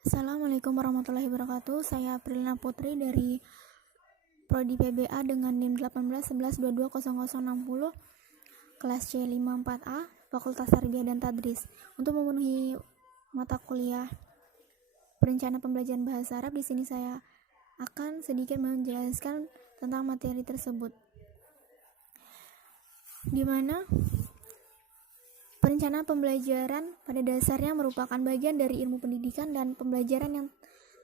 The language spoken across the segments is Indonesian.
Assalamualaikum warahmatullahi wabarakatuh. Saya Prilna Putri dari Prodi PBA dengan NIM 1811220060 kelas C54A Fakultas Tarbiyah dan Tadris. Untuk memenuhi mata kuliah perencanaan pembelajaran bahasa Arab, di sini saya akan sedikit menjelaskan tentang materi tersebut. Di mana perencanaan pembelajaran pada dasarnya merupakan bagian dari ilmu pendidikan dan pembelajaran yang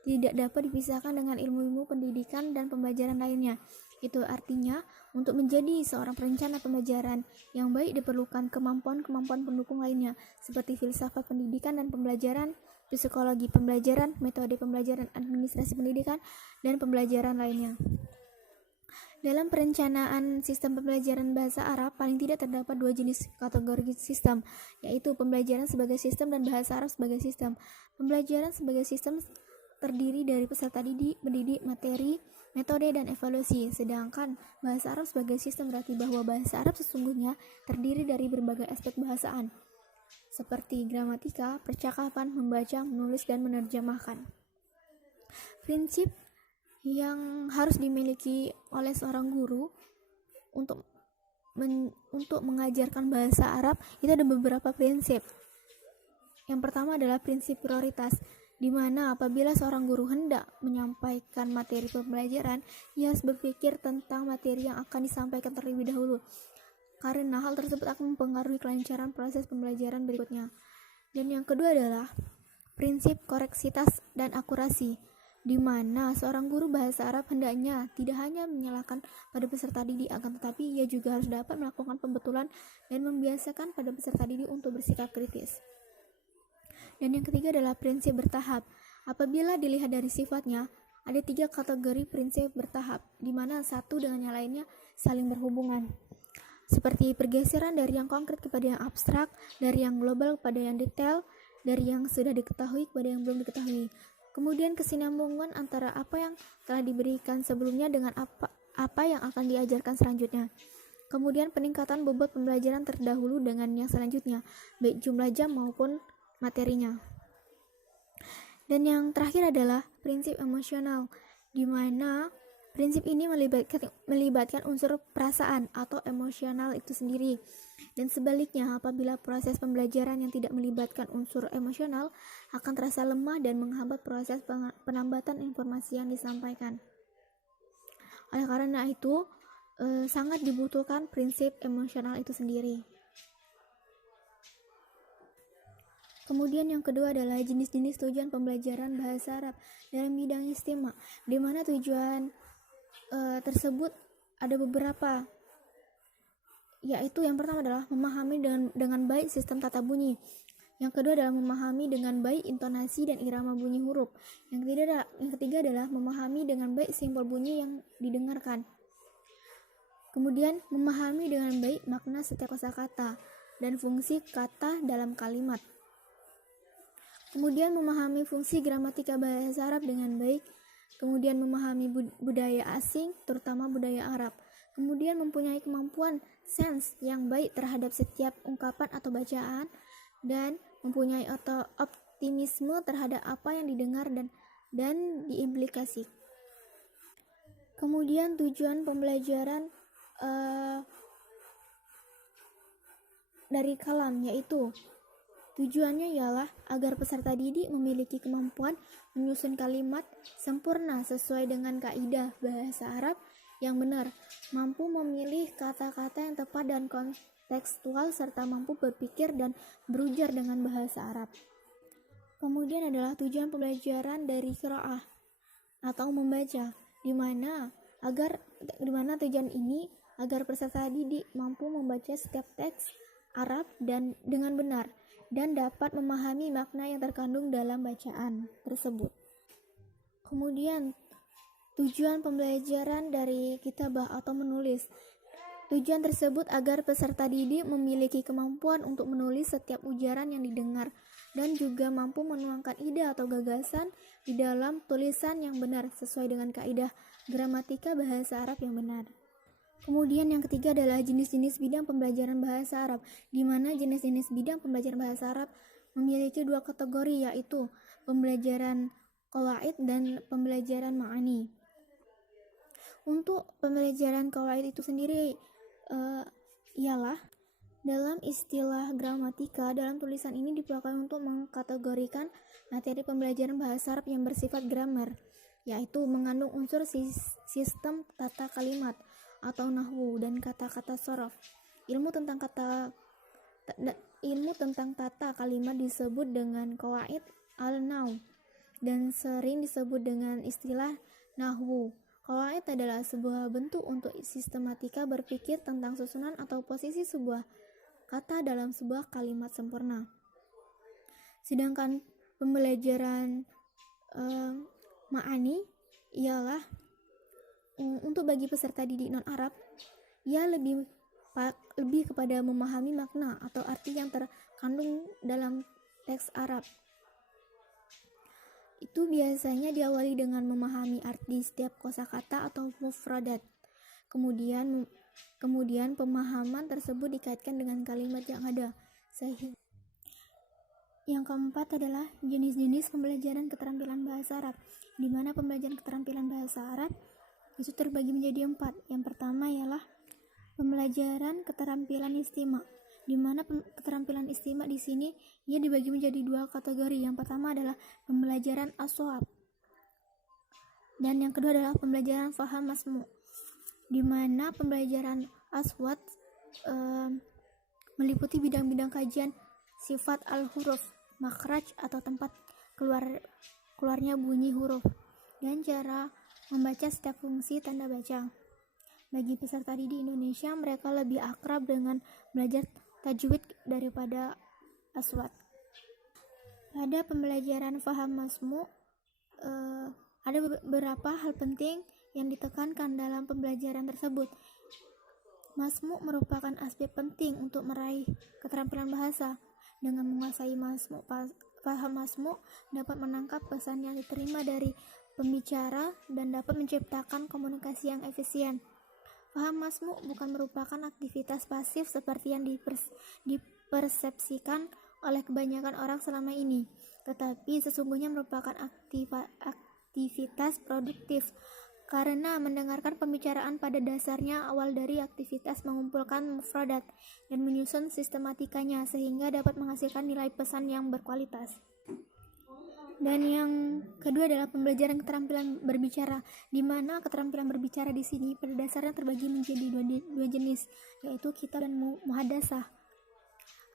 tidak dapat dipisahkan dengan ilmu-ilmu pendidikan dan pembelajaran lainnya. Itu artinya, untuk menjadi seorang perencana pembelajaran yang baik diperlukan kemampuan-kemampuan pendukung lainnya, seperti filsafat pendidikan dan pembelajaran, psikologi pembelajaran, metode pembelajaran, administrasi pendidikan, dan pembelajaran lainnya. Dalam perencanaan sistem pembelajaran bahasa Arab, paling tidak terdapat dua jenis kategori sistem, yaitu pembelajaran sebagai sistem dan bahasa Arab sebagai sistem. Pembelajaran sebagai sistem terdiri dari peserta didik, pendidik, materi, metode, dan evaluasi. Sedangkan bahasa Arab sebagai sistem berarti bahwa bahasa Arab sesungguhnya terdiri dari berbagai aspek bahasaan, seperti gramatika, percakapan, membaca, menulis, dan menerjemahkan. Prinsip yang harus dimiliki oleh seorang guru untuk mengajarkan bahasa Arab itu ada beberapa prinsip. Yang pertama adalah prinsip prioritas, di mana apabila seorang guru hendak menyampaikan materi pembelajaran, ia harus berpikir tentang materi yang akan disampaikan terlebih dahulu, karena hal tersebut akan mempengaruhi kelancaran proses pembelajaran berikutnya. Dan yang kedua adalah prinsip koreksitas dan akurasi, di mana seorang guru bahasa Arab hendaknya tidak hanya menyalahkan pada peserta didik, akan tetapi ia juga harus dapat melakukan pembetulan dan membiasakan pada peserta didik untuk bersikap kritis. Dan yang ketiga adalah prinsip bertahap. Apabila dilihat dari sifatnya, ada 3 kategori prinsip bertahap, di mana satu dengan yang lainnya saling berhubungan. Seperti pergeseran dari yang konkret kepada yang abstrak, dari yang global kepada yang detail, dari yang sudah diketahui kepada yang belum diketahui. Kemudian kesinambungan antara apa yang telah diberikan sebelumnya dengan apa yang akan diajarkan selanjutnya. Kemudian peningkatan bobot pembelajaran terdahulu dengan yang selanjutnya, baik jumlah jam maupun materinya. Dan yang terakhir adalah prinsip emosional, di mana prinsip ini melibatkan unsur perasaan atau emosional itu sendiri. Dan sebaliknya, apabila proses pembelajaran yang tidak melibatkan unsur emosional akan terasa lemah dan menghambat proses penambatan informasi yang disampaikan. Oleh karena itu, sangat dibutuhkan prinsip emosional itu sendiri. Kemudian yang kedua adalah jenis-jenis tujuan pembelajaran bahasa Arab dalam bidang istimewa, di mana tujuan tersebut ada beberapa, yaitu yang pertama adalah memahami dengan baik sistem tata bunyi. Yang kedua adalah memahami dengan baik intonasi dan irama bunyi huruf. Yang ketiga adalah memahami dengan baik simbol bunyi yang didengarkan. Kemudian memahami dengan baik makna setiap kosakata dan fungsi kata dalam kalimat. Kemudian memahami fungsi gramatika bahasa Arab dengan baik. Kemudian memahami budaya asing, terutama budaya Arab. Kemudian mempunyai kemampuan sense yang baik terhadap setiap ungkapan atau bacaan, dan mempunyai optimisme terhadap apa yang didengar dan diimplikasi. Kemudian tujuan pembelajaran dari kalam, yaitu tujuannya ialah agar peserta didik memiliki kemampuan menyusun kalimat sempurna sesuai dengan kaidah bahasa Arab yang benar, mampu memilih kata-kata yang tepat dan kontekstual, serta mampu berpikir dan berujar dengan bahasa Arab. Kemudian adalah tujuan pembelajaran dari qiraah atau membaca, di mana tujuan ini agar peserta didik mampu membaca setiap teks Arab dan dengan benar dan dapat memahami makna yang terkandung dalam bacaan tersebut. Kemudian tujuan pembelajaran dari kitabah atau menulis. Tujuan tersebut agar peserta didik memiliki kemampuan untuk menulis setiap ujaran yang didengar dan juga mampu menuangkan ide atau gagasan di dalam tulisan yang benar sesuai dengan kaidah gramatika bahasa Arab yang benar. Kemudian yang ketiga adalah jenis-jenis bidang pembelajaran bahasa Arab, di mana jenis-jenis bidang pembelajaran bahasa Arab memiliki dua kategori, yaitu pembelajaran qawaid dan pembelajaran ma'ani. Untuk pembelajaran qawaid itu sendiri ialah dalam istilah gramatika, dalam tulisan ini dipakai untuk mengkategorikan materi pembelajaran bahasa Arab yang bersifat grammar, yaitu mengandung unsur sistem tata kalimat atau nahwu dan kata-kata sorof. Ilmu tentang tata kalimat disebut dengan qawaid al-nahw dan sering disebut dengan istilah nahwu. Qawaid adalah sebuah bentuk untuk sistematika berpikir tentang susunan atau posisi sebuah kata dalam sebuah kalimat sempurna. Sedangkan pembelajaran ma'ani ialah untuk bagi peserta didik non-Arab, ia lebih kepada memahami makna atau arti yang terkandung dalam teks Arab. Itu biasanya diawali dengan memahami arti setiap kosakata atau mufradat. Kemudian pemahaman tersebut dikaitkan dengan kalimat yang ada. Yang keempat adalah jenis-jenis pembelajaran keterampilan bahasa Arab, di mana pembelajaran keterampilan bahasa Arab itu terbagi menjadi 4. Yang pertama ialah pembelajaran keterampilan istima, di mana keterampilan istima di sini ia dibagi menjadi 2 kategori. Yang pertama adalah pembelajaran as-shawab, dan yang kedua adalah pembelajaran faham masmu, di mana pembelajaran aswad meliputi bidang-bidang kajian sifat al-huruf, makhraj atau tempat keluarnya bunyi huruf, dan cara membaca setiap fungsi tanda baca. Bagi peserta didik Indonesia, mereka lebih akrab dengan belajar tajwid daripada aswad. Pada pembelajaran faham masmu, ada beberapa hal penting yang ditekankan dalam pembelajaran tersebut. Masmu merupakan aspek penting untuk meraih keterampilan bahasa. Dengan menguasai faham masmu dapat menangkap pesan yang diterima dari pembicara dan dapat menciptakan komunikasi yang efisien. Faham masmu bukan merupakan aktivitas pasif seperti yang dipersepsikan oleh kebanyakan orang selama ini, tetapi sesungguhnya merupakan aktivitas produktif, karena mendengarkan pembicaraan pada dasarnya awal dari aktivitas mengumpulkan mufradat dan menyusun sistematikanya sehingga dapat menghasilkan nilai pesan yang berkualitas. Dan yang kedua adalah pembelajaran keterampilan berbicara, di mana keterampilan berbicara di sini pada dasarnya terbagi menjadi dua jenis, yaitu kitab dan muhadasah.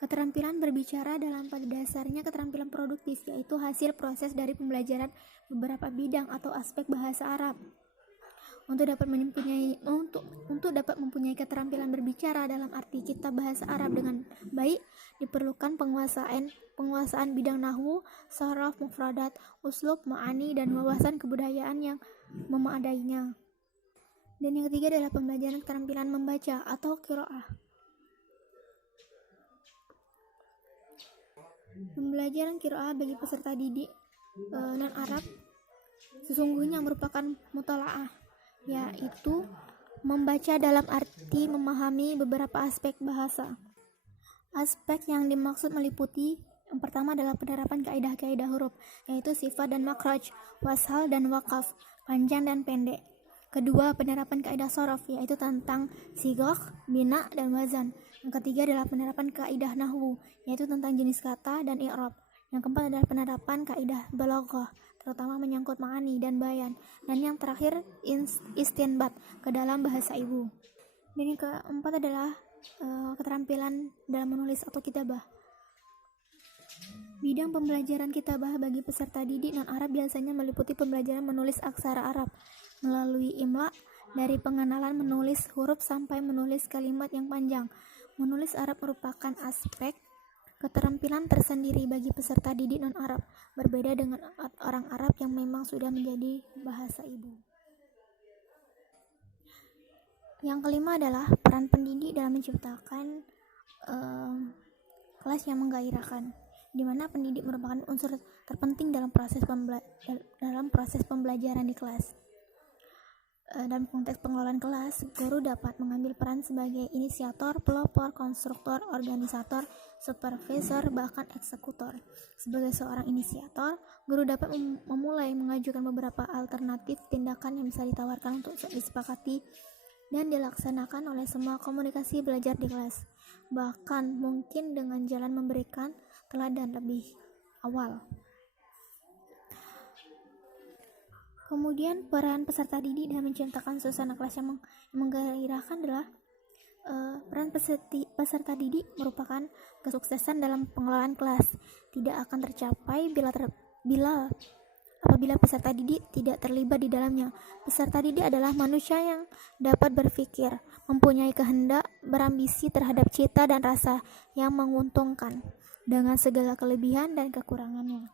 Keterampilan berbicara dalam pada dasarnya keterampilan produktif, yaitu hasil proses dari pembelajaran beberapa bidang atau aspek bahasa Arab. Untuk dapat mempunyai keterampilan berbicara dalam arti kitab bahasa Arab dengan baik, diperlukan penguasaan bidang nahwu, sharaf, mufradat, uslub, ma'ani, dan wawasan kebudayaan yang memadainya. Dan yang ketiga adalah pembelajaran keterampilan membaca atau qiraah. Pembelajaran qiraah bagi peserta didik non-Arab sesungguhnya merupakan mutalaah, yaitu membaca dalam arti memahami beberapa aspek bahasa. Aspek yang dimaksud meliputi yang pertama adalah penerapan kaidah-kaidah huruf, yaitu sifat dan makhraj, washal dan wakaf, panjang dan pendek. Kedua, penerapan kaidah sorof, yaitu tentang sighoh, bina, dan wazan. Yang ketiga adalah penerapan kaidah nahwu, yaitu tentang jenis kata dan i'rab. Yang keempat adalah penerapan kaidah balaghah, terutama menyangkut ma'ani dan bayan. Dan yang terakhir, istinbat ke dalam bahasa ibu. Dan yang keempat adalah keterampilan dalam menulis atau kitabah. Bidang pembelajaran kitabah bagi peserta didik non-Arab biasanya meliputi pembelajaran menulis aksara Arab melalui imla, dari pengenalan menulis huruf sampai menulis kalimat yang panjang. Menulis Arab merupakan aspek keterampilan tersendiri bagi peserta didik non-Arab, berbeda dengan orang Arab yang memang sudah menjadi bahasa ibu. Yang kelima adalah peran pendidik dalam menciptakan kelas yang menggairahkan, di mana pendidik merupakan unsur terpenting dalam proses pembelajaran di kelas. Dalam konteks pengelolaan kelas, guru dapat mengambil peran sebagai inisiator, pelopor, konstruktor, organisator, supervisor, bahkan eksekutor. Sebagai seorang inisiator, guru dapat memulai mengajukan beberapa alternatif tindakan yang bisa ditawarkan untuk disepakati dan dilaksanakan oleh semua komunikasi belajar di kelas. Bahkan mungkin dengan jalan memberikan teladan lebih awal. Kemudian peran peserta didik dalam menciptakan suasana kelas yang menggairahkan adalah peran peserta didik merupakan kesuksesan dalam pengelolaan kelas. Tidak akan tercapai apabila peserta didik tidak terlibat di dalamnya. Peserta didik adalah manusia yang dapat berpikir, mempunyai kehendak, berambisi terhadap cita dan rasa yang menguntungkan dengan segala kelebihan dan kekurangannya.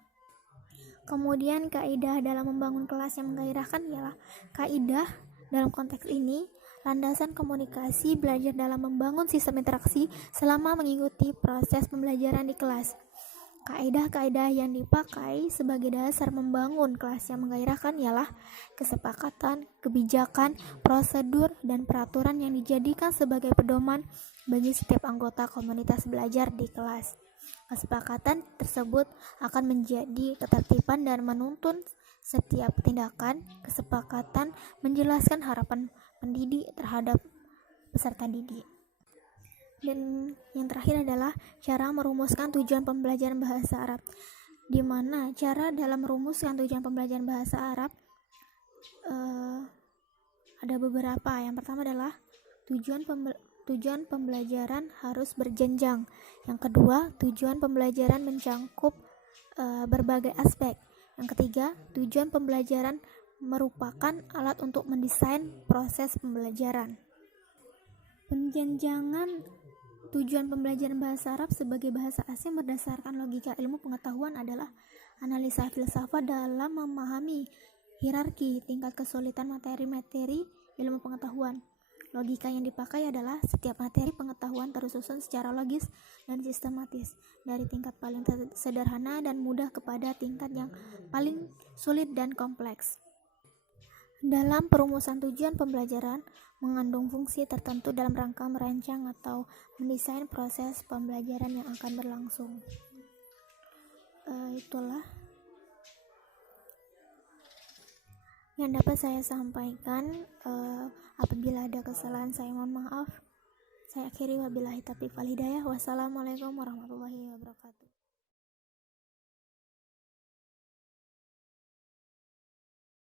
Kemudian kaidah dalam membangun kelas yang menggairahkan ialah kaidah dalam konteks ini landasan komunikasi belajar dalam membangun sistem interaksi selama mengikuti proses pembelajaran di kelas. Kaidah-kaidah yang dipakai sebagai dasar membangun kelas yang menggairahkan ialah kesepakatan, kebijakan, prosedur, dan peraturan yang dijadikan sebagai pedoman bagi setiap anggota komunitas belajar di kelas. Kesepakatan tersebut akan menjadi ketertiban dan menuntun setiap tindakan. Kesepakatan menjelaskan harapan pendidik terhadap peserta didik. Dan yang terakhir adalah cara merumuskan tujuan pembelajaran bahasa Arab, di mana cara dalam merumuskan tujuan pembelajaran bahasa Arab ada beberapa. Yang pertama adalah tujuan pembelajaran harus berjenjang. Yang kedua, tujuan pembelajaran mencakup berbagai aspek. Yang ketiga, tujuan pembelajaran merupakan alat untuk mendesain proses pembelajaran. Penjenjangan tujuan pembelajaran bahasa Arab sebagai bahasa asing berdasarkan logika ilmu pengetahuan adalah analisa filsafat dalam memahami hierarki tingkat kesulitan materi-materi ilmu pengetahuan. Logika yang dipakai adalah setiap materi pengetahuan tersusun secara logis dan sistematis, dari tingkat paling sederhana dan mudah kepada tingkat yang paling sulit dan kompleks. Dalam perumusan tujuan pembelajaran mengandung fungsi tertentu dalam rangka merancang atau mendesain proses pembelajaran yang akan berlangsung. Itulah yang dapat saya sampaikan. Apabila ada kesalahan, saya mohon maaf. Saya akhiri, wabillahi taufiq wal hidayah. Wassalamualaikum warahmatullahi wabarakatuh.